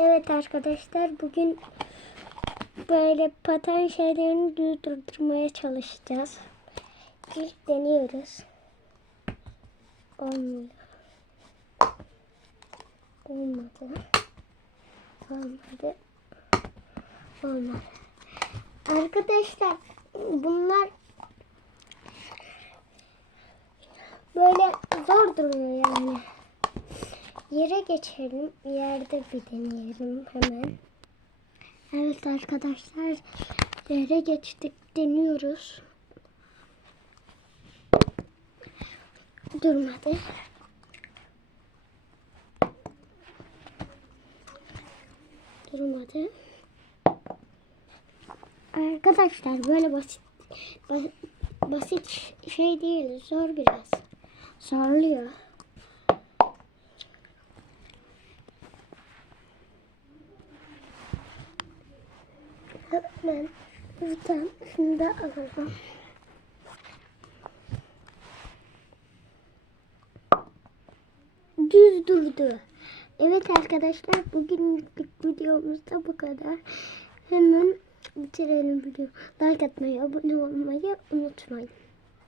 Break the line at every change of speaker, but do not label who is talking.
Evet arkadaşlar bugün böyle paten şeylerini durdurmaya çalışacağız. İlk deniyoruz. Olmuyor. Olmadı. Olmadı. Olmadı. Arkadaşlar bunlar böyle zor duruyor. Yere geçelim. Yerde bir deneyelim hemen. Evet arkadaşlar. Yere geçtik. Deniyoruz. Durmadı. Durmadı. Arkadaşlar böyle basit ba- basit şey değil. Zor biraz. Zorluyor. Hemen buradan şunu da alalım. Düz durdu. Evet arkadaşlar bugünlük videomuzda bu kadar. Hemen bitirelim video. Like atmayı, abone olmayı unutmayın.